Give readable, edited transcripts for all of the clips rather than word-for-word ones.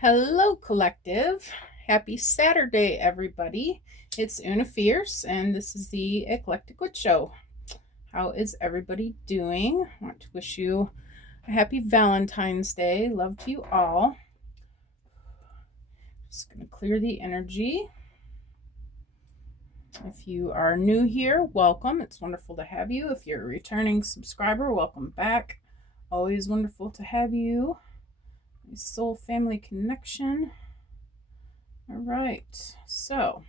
Hello, collective. Happy Saturday, everybody. It's Una Fierce, and this is the Eclectic Witch Show. How is everybody doing? I want to wish you a happy Valentine's Day. Love to you all. Just going to clear the energy. If you are new here, welcome. It's wonderful to have you. If you're a returning subscriber, welcome back. Always wonderful to have you. Soul family connection. All right, so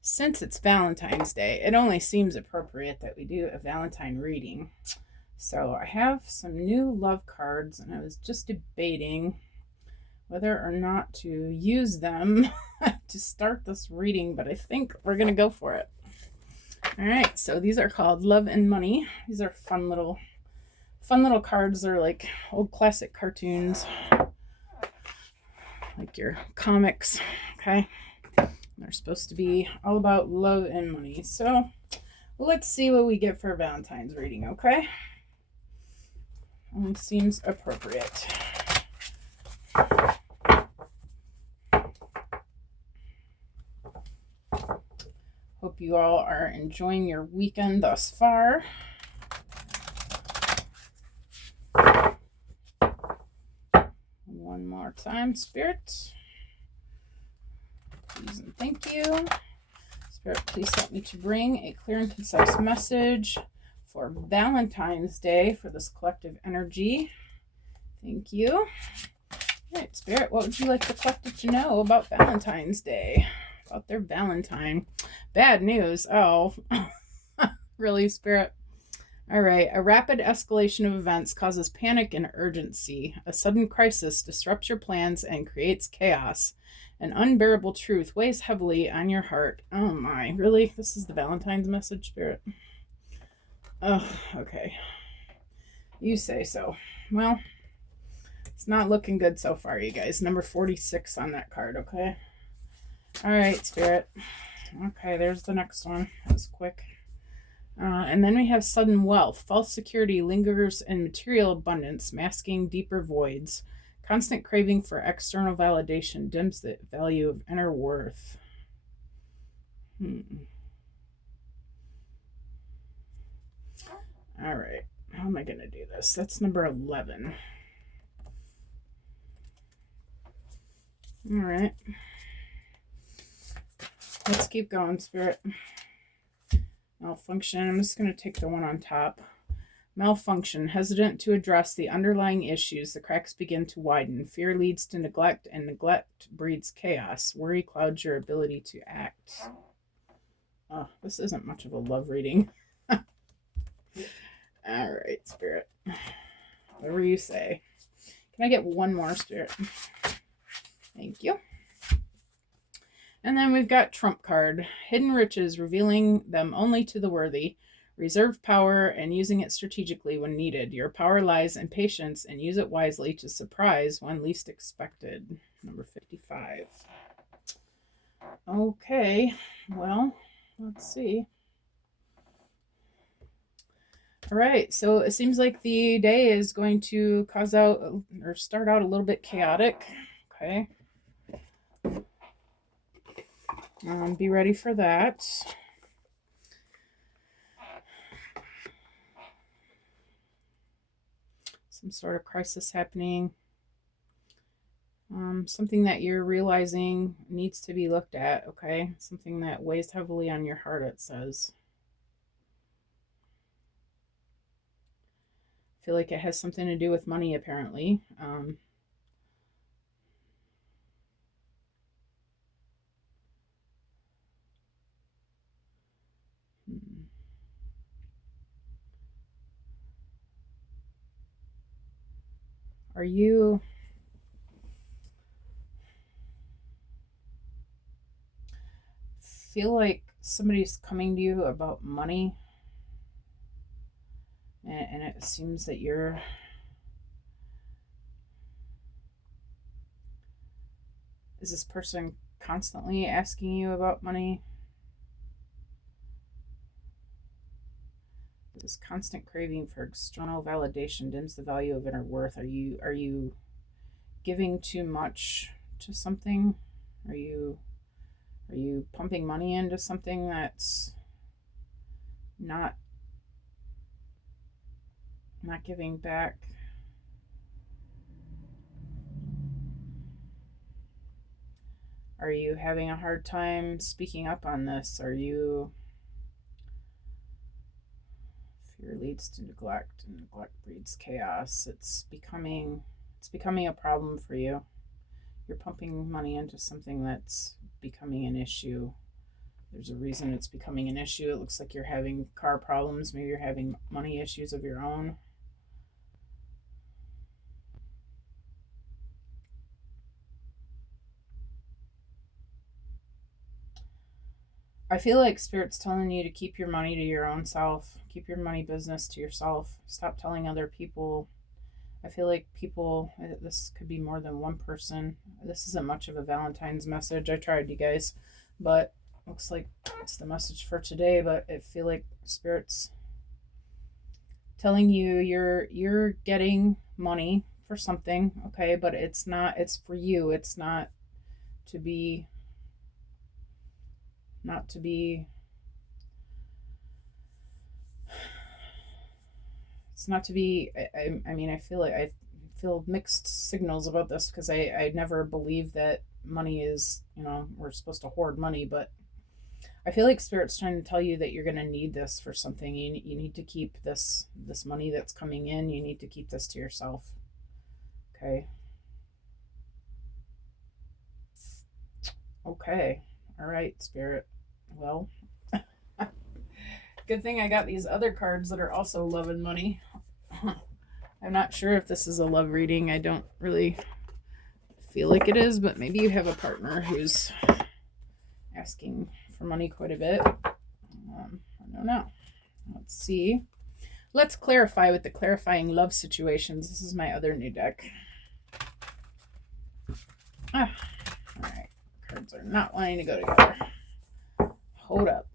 since it's Valentine's Day, it only seems appropriate that we do a Valentine reading. So I have some new love cards, and I was just debating whether or not to use them to start this reading, but I think we're going to go for it. All right, so these are called Love and Money. These are fun little cards. They're like old classic cartoons, like your comics, okay? They're supposed to be all about love and money. So let's see what we get for Valentine's reading, okay? Seems appropriate. Hope you all are enjoying your weekend thus far. One more time, Spirit. Please and thank you. Spirit, please help me to bring a clear and concise message for Valentine's Day for this collective energy. Thank you. All right, Spirit, what would you like the collective to know about Valentine's Day? About their Valentine. Bad news. Oh, really, Spirit? All right. A rapid escalation of events causes panic and urgency. A sudden crisis disrupts your plans and creates chaos. An unbearable truth weighs heavily on your heart. Oh my, really? This is the Valentine's message, Spirit? Oh, okay. You say so. Well, it's not looking good so far, you guys. Number 46 on that card, okay? All right, Spirit. Okay, there's the next one. That was quick. And then we have sudden wealth. False security lingers in material abundance, masking deeper voids. Constant craving for external validation dims the value of inner worth. All right. How am I going to do this? That's number 11. All right. Let's keep going, Spirit. Malfunction. I'm just going to take the one on top. Malfunction. Hesitant to address the underlying issues, the cracks begin to widen. Fear leads to neglect, and neglect breeds chaos. Worry clouds your ability to act. Oh, this isn't much of a love reading. All right, Spirit. Whatever you say. Can I get one more, Spirit? Thank you. And then we've got Trump card. Hidden riches, revealing them only to the worthy. Reserve power and using it strategically when needed. Your power lies in patience, and use it wisely to surprise when least expected. Number 55. Okay, well, let's see. All right, so it seems like the day is going to start out a little bit chaotic. Okay. Be ready for that. Some sort of crisis happening. Something that you're realizing needs to be looked at, okay? Something that weighs heavily on your heart, it says. I feel like it has something to do with money, apparently. Are you feel like somebody's coming to you about money, and it seems that is this person constantly asking you about money? This constant craving for external validation dims the value of inner worth. Are you giving too much to something? Are you pumping money into something that's not giving back? Are you having a hard time speaking up on this? Fear leads to neglect, and neglect breeds chaos. It's becoming a problem for you. You're pumping money into something that's becoming an issue. There's a reason it's becoming an issue. It looks like you're having car problems. Maybe you're having money issues of your own. I feel like Spirit's telling you to keep your money to your own self. Keep your money business to yourself. Stop telling other people. I feel like people, this could be more than one person. This isn't much of a Valentine's message. I tried, you guys, but looks like it's the message for today. But I feel like Spirit's telling you you're getting money for something, okay, but it's for you. It's not to be I mean, I feel mixed signals about this, because I never believed that money is, we're supposed to hoard money, but I feel like Spirit's trying to tell you that you're going to need this for something. You need to keep this money that's coming in. You need to keep this to yourself. Okay. Okay. All right, Spirit. Well, good thing I got these other cards that are also love and money. I'm not sure if this is a love reading. I don't really feel like it is, but maybe you have a partner who's asking for money quite a bit. I don't know. Let's see. Let's clarify with the clarifying love situations. This is my other new deck. All right. Cards are not wanting to go together. Hold up.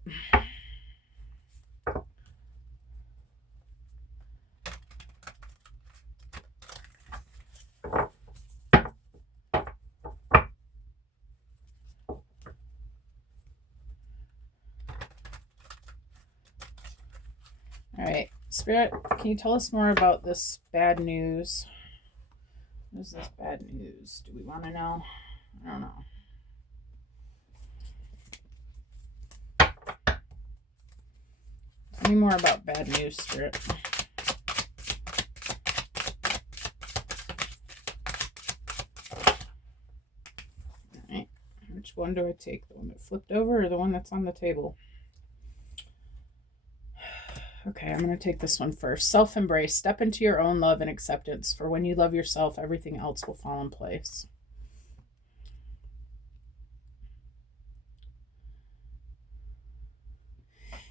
All right, Spirit, can you tell us more about this bad news? What is this bad news? Do we want to know? I don't know. Tell me more about bad news, Spirit. All right, which one do I take? The one that flipped over or the one that's on the table? Okay, I'm going to take this one first. Self-embrace. Step into your own love and acceptance. For when you love yourself, everything else will fall in place.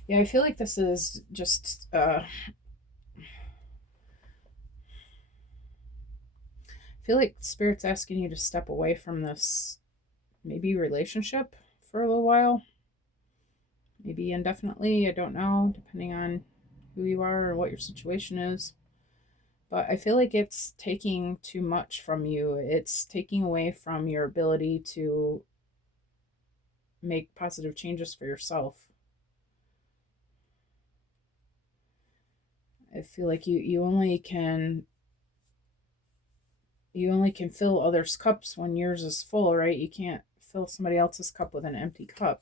Yeah, I feel like this is just... I feel like Spirit's asking you to step away from this, maybe relationship for a little while. Maybe indefinitely. I don't know, depending on who you are or what your situation is. But I feel like it's taking too much from you. It's taking away from your ability to make positive changes for yourself. I feel like you only can fill others' cups when yours is full, right? You can't fill somebody else's cup with an empty cup.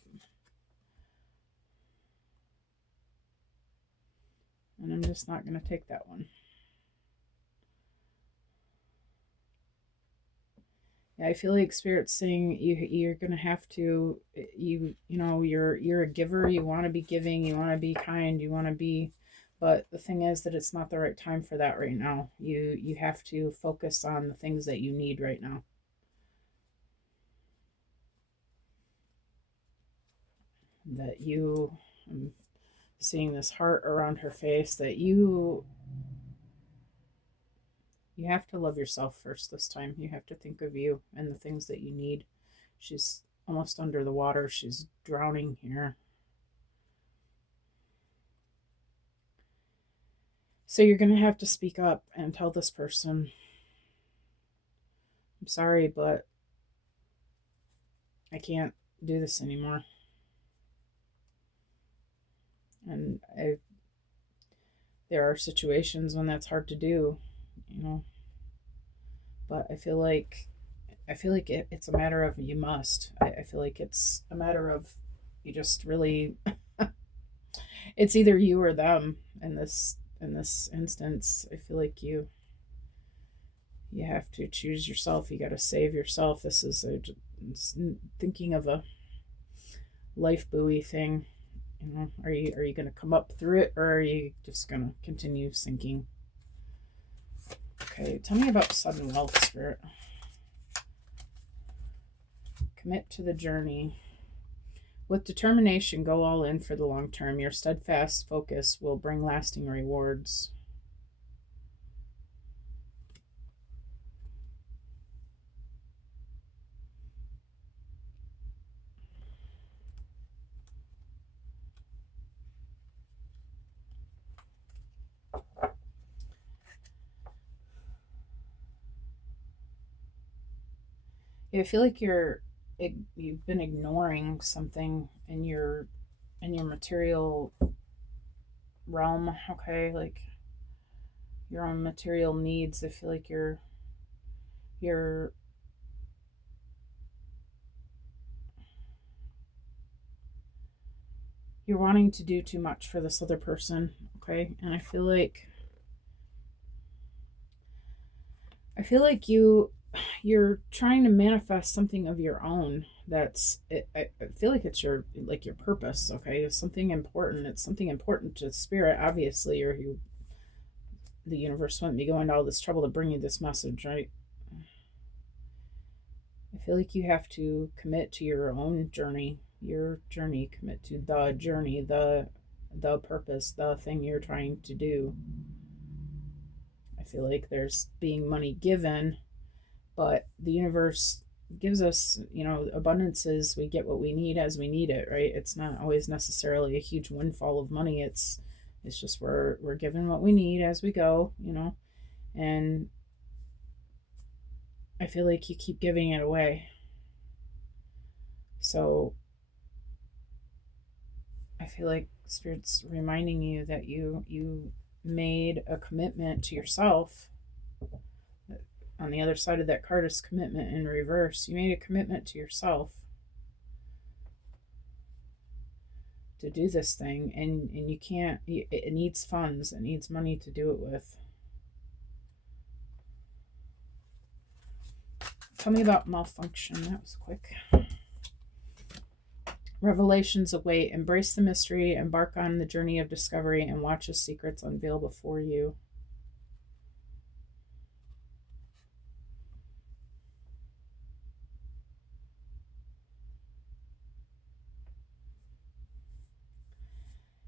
And I'm just not going to take that one. Yeah, I feel like Spirit's saying you're gonna have to you're a giver. You want to be giving. You want to be kind. You want to be, but the thing is that it's not the right time for that right now. You have to focus on the things that you need right now. That I'm seeing this heart around her face. That you have to love yourself first this time. You have to think of you and the things that you need. She's almost under the water. She's drowning here. So you're going to have to speak up and tell this person I'm sorry, but I can't do this anymore. And there are situations when that's hard to do, you know, but it's a matter of you must. I feel like it's a matter of you just really it's either you or them in this instance. I feel like you have to choose yourself. You got to save yourself. This is thinking of a life buoy thing. You know, are you going to come up through it, or are you just going to continue sinking? Okay, tell me about sudden wealth, Spirit. Commit to the journey. With determination, go all in for the long term. Your steadfast focus will bring lasting rewards. I feel like you've been ignoring something in your material realm, okay? Like your own material needs. I feel like you're you're wanting to do too much for this other person, okay? And I feel like you're trying to manifest something of your own. I feel like it's your purpose, okay? It's something important. It's something important to spirit, obviously, or the universe wouldn't be going to all this trouble to bring you this message, right? I feel like you have to commit to your own journey, commit to the journey, the purpose, the thing you're trying to do. I feel like there's being money given, but the universe gives us, abundances. We get what we need as we need it, right? It's not always necessarily a huge windfall of money. It's just we're given what we need as we go, and I feel like you keep giving it away. So I feel like spirit's reminding you that you made a commitment to yourself. On the other side of that card is commitment in reverse. You made a commitment to yourself to do this thing, and you can't. It needs funds. It needs money to do it with. Tell me about malfunction. That was quick. Revelations await. Embrace the mystery. Embark on the journey of discovery, and watch as secrets unveil before you.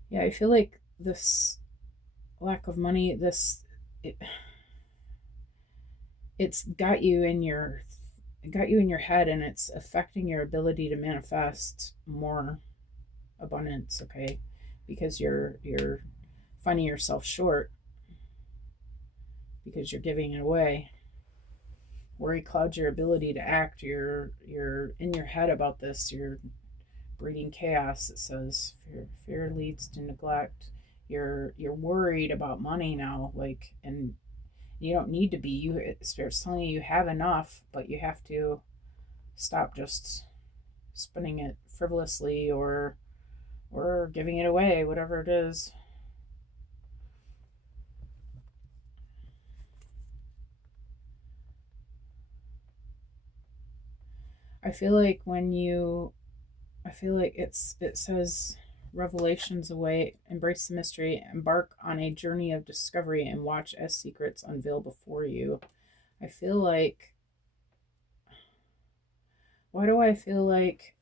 Yeah, I feel like this lack of money, it's got you in your head, and it's affecting your ability to manifest more abundance, okay? Because you're finding yourself short because you're giving it away. Worry clouds your ability to act. You're in your head about this. You're breeding chaos. It says fear leads to neglect. You're worried about money now, like, and you don't need to be. Spirit's telling you have enough, but you have to stop just spending it frivolously or giving it away, whatever it is. I feel like it says revelations await, embrace the mystery, embark on a journey of discovery, and watch as secrets unveil before you. I feel like, why do I feel like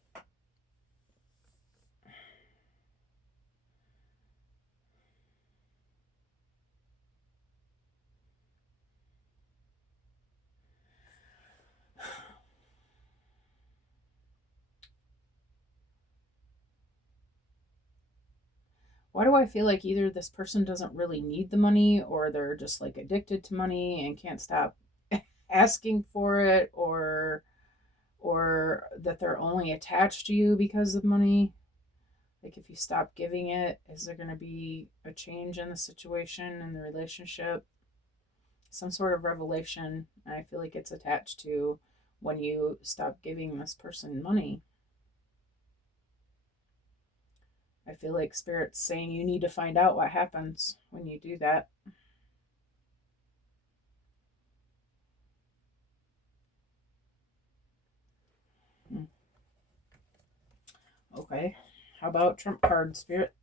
either this person doesn't really need the money, or they're just like addicted to money and can't stop asking for it, or that they're only attached to you because of money. Like if you stop giving it, is there going to be a change in the situation and the relationship? Some sort of revelation. I feel like it's attached to when you stop giving this person money. I feel like Spirit's saying you need to find out what happens when you do that. Okay. How about Trump card, Spirit?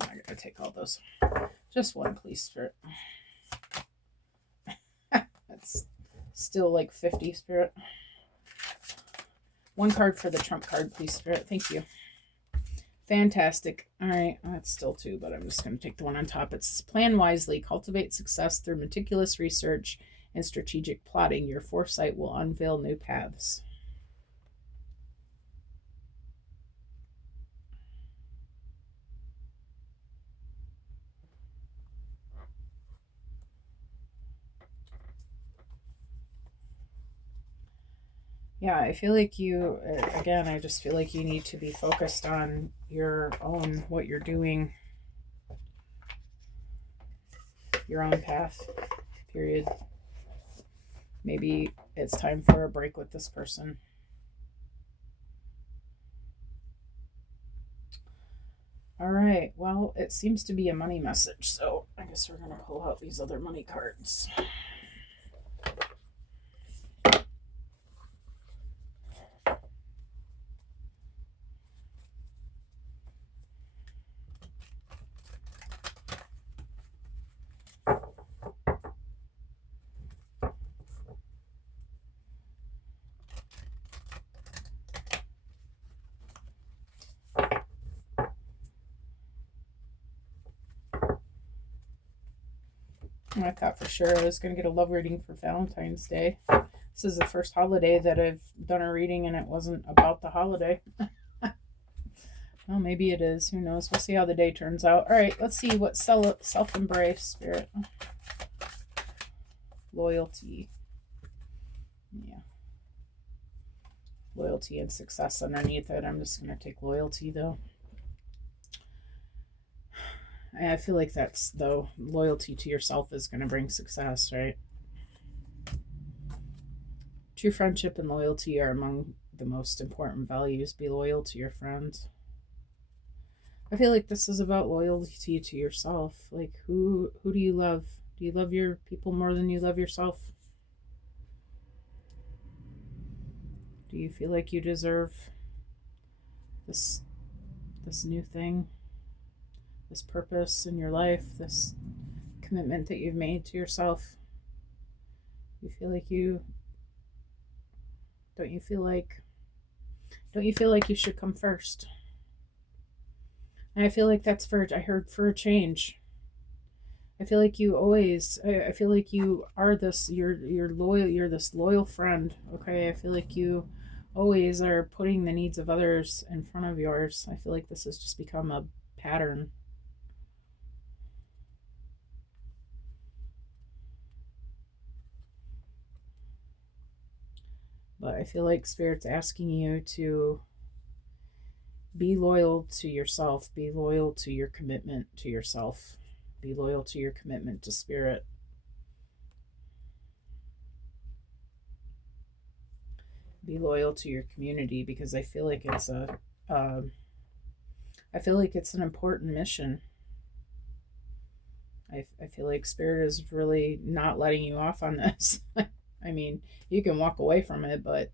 I gotta take all those. Just one, please, Spirit. That's still like 50, Spirit. One card for the Trump card, please, Spirit. Thank you. Fantastic. All right. That's still 2, but I'm just going to take the one on top. It says, plan wisely, cultivate success through meticulous research and strategic plotting. Your foresight will unveil new paths. Yeah, I feel like you, again, I just feel like you need to be focused on your own, what you're doing, your own path, period. Maybe it's time for a break with this person. All right, well, it seems to be a money message, so I guess we're going to pull out these other money cards. I thought for sure I was going to get a love reading for Valentine's Day. This is the first holiday that I've done a reading and it wasn't about the holiday. Well, maybe it is. Who knows? We'll see how the day turns out. All right, let's see what self-embrace, Spirit. Loyalty. Yeah. Loyalty and success underneath it. I'm just going to take loyalty, though. I feel like that's, though, loyalty to yourself is going to bring success, right? True friendship and loyalty are among the most important values. Be loyal to your friends. I feel like this is about loyalty to yourself. Like, who do you love? Do you love your people more than you love yourself? Do you feel like you deserve this new thing? This purpose in your life, this commitment that you've made to yourself? You feel like don't you feel like you should come first? And I feel like that's I heard for a change. I feel like you always, I feel like you are this, you're loyal, you're this loyal friend, okay? I feel like you always are putting the needs of others in front of yours. I feel like this has just become a pattern. But I feel like Spirit's asking you to be loyal to yourself, be loyal to your commitment to yourself, be loyal to your commitment to Spirit. Be loyal to your community, because I feel like it's I feel like it's an important mission. I feel like Spirit is really not letting you off on this. I mean, you can walk away from it, but,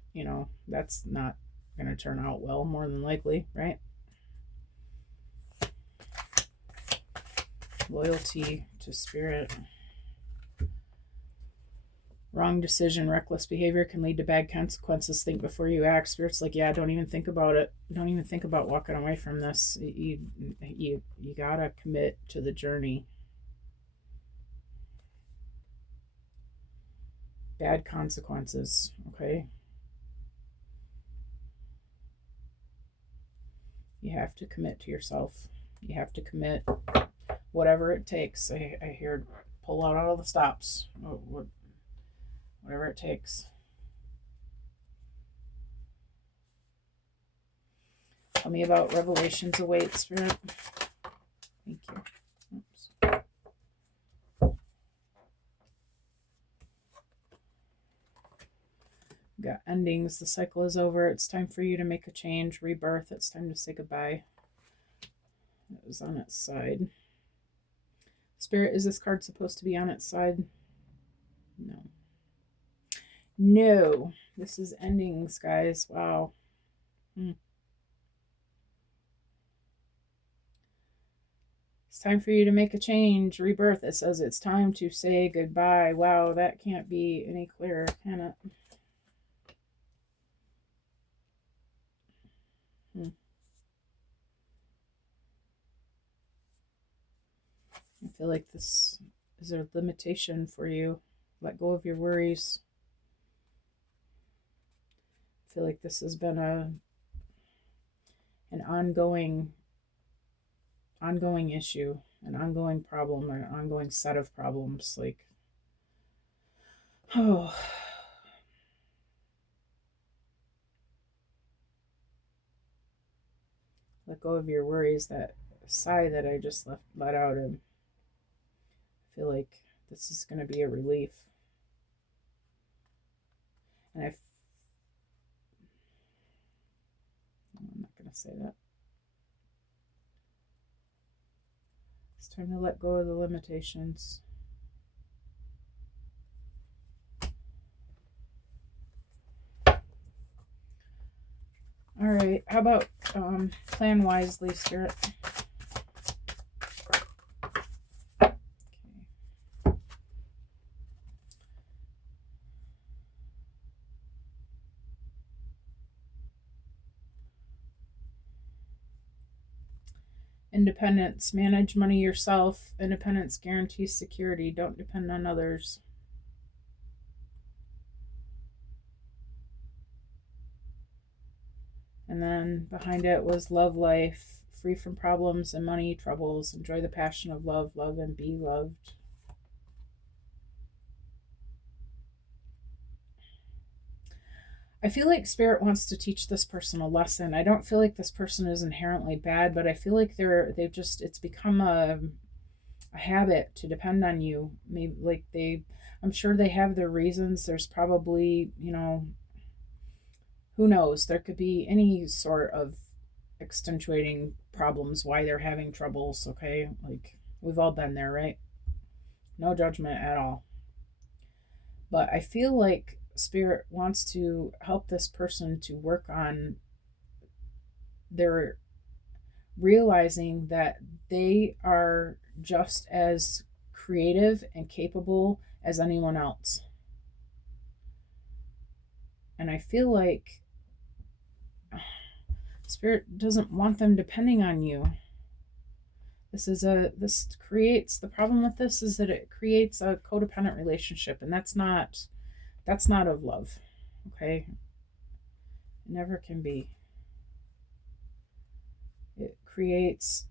that's not going to turn out well, more than likely, right? Loyalty to Spirit. Wrong decision, reckless behavior can lead to bad consequences. Think before you act. Spirit's like, yeah, don't even think about it. Don't even think about walking away from this. You gotta commit to the journey. Bad consequences, okay? You have to commit to yourself. You have to commit whatever it takes. I hear pull out all the stops. Whatever it takes. Tell me about revelations await, Spirit. Thank you. Oops. Got endings. The cycle is over. It's time for you to make a change. Rebirth. It's time to say goodbye. It was on its side. Spirit, is this card supposed to be on its side? No. No. This is endings, guys. Wow. It's time for you to make a change. Rebirth. It says it's time to say goodbye. Wow, that can't be any clearer, can it? I feel like this is a limitation for you. Let go of your worries. I feel like this has been an ongoing issue, an ongoing problem, an ongoing set of problems. Like, oh, let go of your worries. That sigh that I just let out, and I feel like this is going to be a relief. And I'm not going to say that. It's time to let go of the limitations. All right, how about plan wisely, Spirit? Okay. Independence. Manage money yourself. Independence guarantees security. Don't depend on others. And then behind it was love life. Free from problems and money troubles. Enjoy the passion of love. Love and be loved. I feel like Spirit wants to teach this person a lesson. I don't feel like this person is inherently bad, but I feel like it's become a habit to depend on you. Maybe like I'm sure they have their reasons. There's probably, who knows? There could be any sort of extenuating problems why they're having troubles, okay? Like, we've all been there, right? No judgment at all. But I feel like Spirit wants to help this person to work on their realizing that they are just as creative and capable as anyone else. And I feel like Spirit doesn't want them depending on you. This creates, the problem with this is that it creates a codependent relationship, and that's not of love. Okay? It never can be. It creates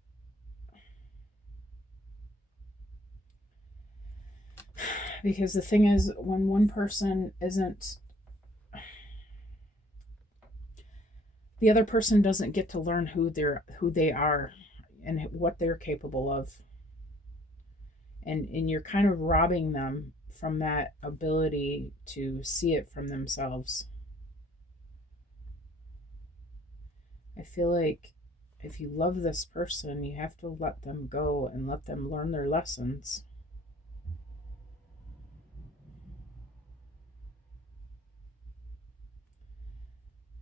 because the thing is, when one person isn't, the other person doesn't get to learn who they are and what they're capable of. And you're kind of robbing them from that ability to see it from themselves. I feel like if you love this person, you have to let them go and let them learn their lessons.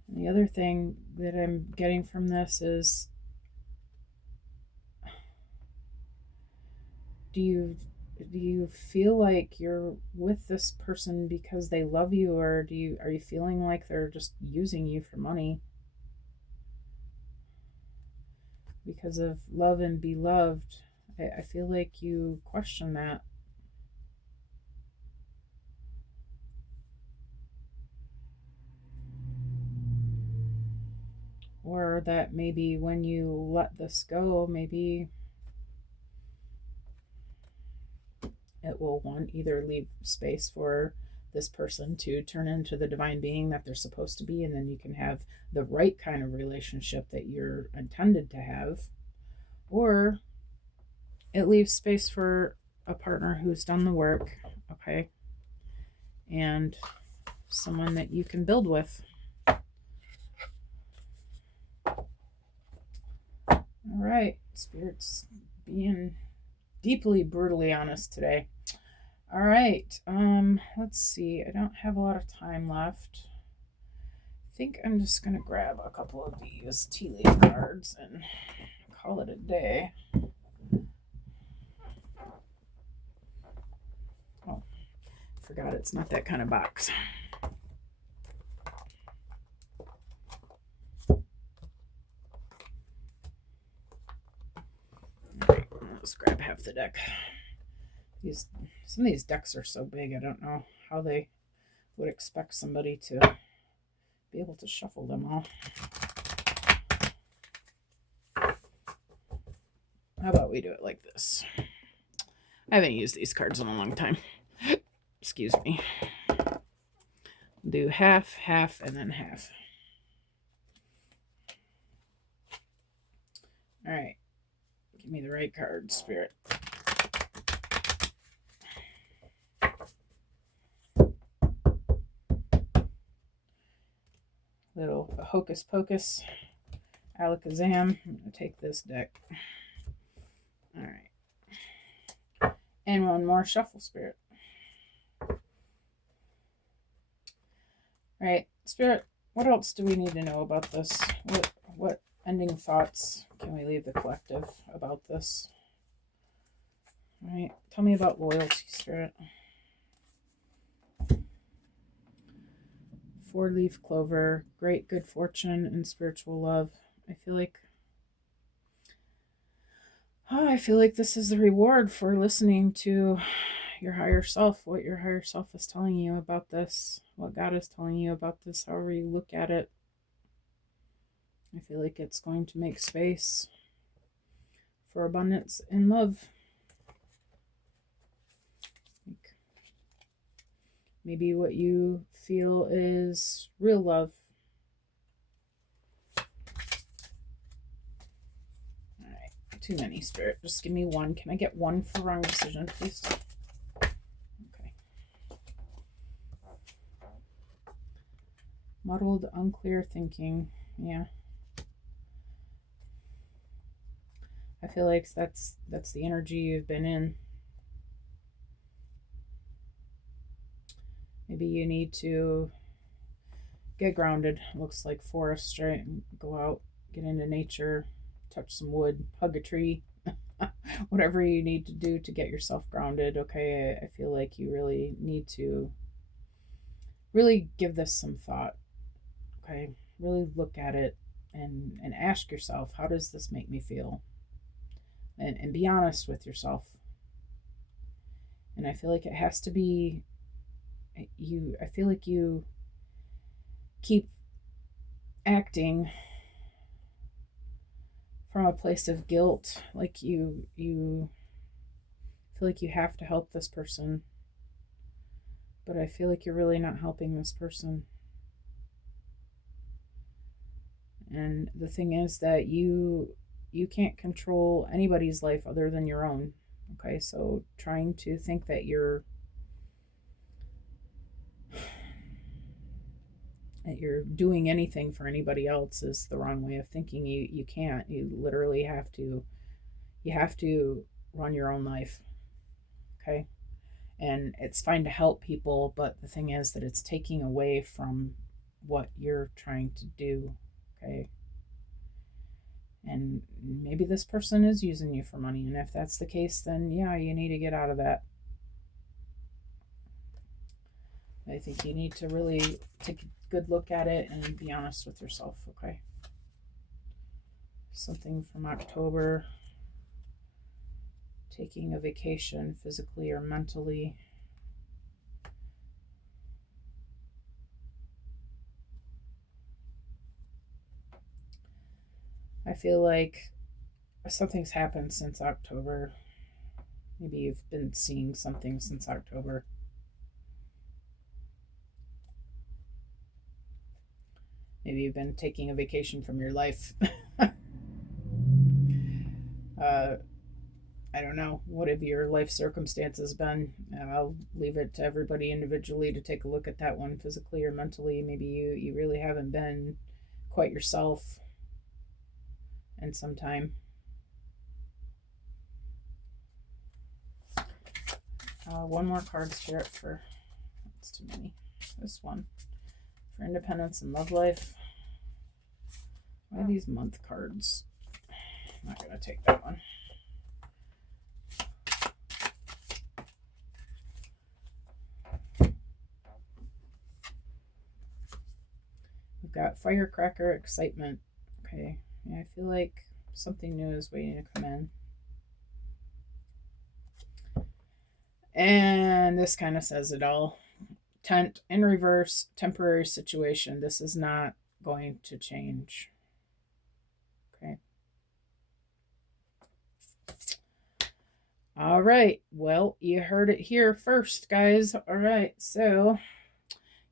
And the other thing that I'm getting from this is, do you feel like you're with this person because they love you, or are you feeling like they're just using you for money? Because of love and be loved, I feel like you question that. Or that maybe when you let this go, maybe it will, one, either leave space for this person to turn into the divine being that they're supposed to be, and then you can have the right kind of relationship that you're intended to have, or it leaves space for a partner who's done the work, okay, and someone that you can build with. All right, Spirit's being deeply, brutally honest today. All right, let's see. I don't have a lot of time left. I think I'm just going to grab a couple of these tea leaf cards and call it a day. Oh, forgot it's not that kind of box. All right, let's grab half the deck. Some of these decks are so big, I don't know how they would expect somebody to be able to shuffle them all. How about we do it like this? I haven't used these cards in a long time. Excuse me. Do half, half, and then half. All right. Give me the right card, Spirit. Little hocus pocus, alakazam. I'm going to take this deck. All right. And one more shuffle, Spirit. All right, Spirit, what else do we need to know about this? What ending thoughts can we leave the collective about this? All right, tell me about loyalty, Spirit. 4-leaf clover, great good fortune and spiritual love. I feel like this is the reward for listening to your higher self, what your higher self is telling you about this, what God is telling you about this, however you look at it. I feel like it's going to make space for abundance and love. Maybe what you feel is real love. All right, too many, Spirit. Just give me one. Can I get one for wrong decision, please? Okay. Muddled, unclear thinking. Yeah. I feel like that's the energy you've been in. Maybe you need to get grounded. Looks like forest, right? Go out, get into nature, touch some wood, hug a tree, whatever you need to do to get yourself grounded. Okay, I feel like you really need to really give this some thought. Okay, really look at it and ask yourself, how does this make me feel? And be honest with yourself. And I feel like it has to be I feel like you keep acting from a place of guilt, like you feel like you have to help this person, but I feel like you're really not helping this person. And the thing is that you can't control anybody's life other than your own. Okay, so trying to think that you're doing anything for anybody else is the wrong way of thinking. You can't. You literally have to run your own life. Okay, and it's fine to help people, but the thing is that it's taking away from what you're trying to do. Okay, and maybe this person is using you for money, and if that's the case, then yeah, you need to get out of that. I think you need to really take a good look at it and be honest with yourself, okay? Something from October, taking a vacation physically or mentally. I feel like something's happened since October. Maybe you've been seeing something since October. Maybe you've been taking a vacation from your life. I don't know. What have your life circumstances been? I'll leave it to everybody individually to take a look at that one, physically or mentally. Maybe you really haven't been quite yourself in some time. One more card, Spirit, for, that's too many. This one, for independence and love life. Why are these month cards? I'm not going to take that one. We've got firecracker excitement. Okay, yeah, I feel like something new is waiting to come in. And this kind of says it all. Tent in reverse, temporary situation. This is not going to change. Okay. All right. Well, you heard it here first, guys. All right. So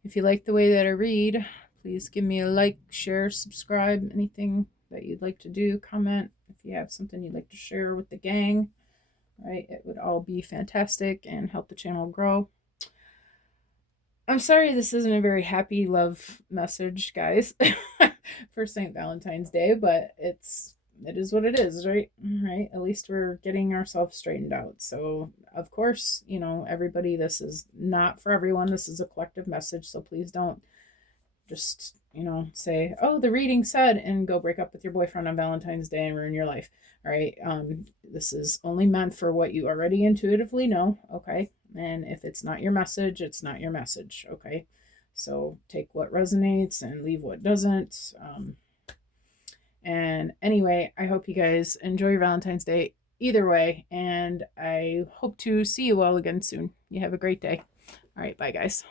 if you like the way that I read, please give me a like, share, subscribe, anything that you'd like to do, comment. If you have something you'd like to share with the gang, right, it would all be fantastic and help the channel grow. I'm sorry this isn't a very happy love message, guys, for St. Valentine's Day, but it is what it is, right? Right? At least we're getting ourselves straightened out. So, of course, you know, everybody, this is not for everyone. This is a collective message, so please don't just, you know, say, oh, the reading said, and go break up with your boyfriend on Valentine's Day and ruin your life. All right. This is only meant for what you already intuitively know. Okay. And if it's not your message, it's not your message. Okay. So take what resonates and leave what doesn't. And anyway, I hope you guys enjoy your Valentine's Day either way. And I hope to see you all again soon. You have a great day. All right. Bye, guys.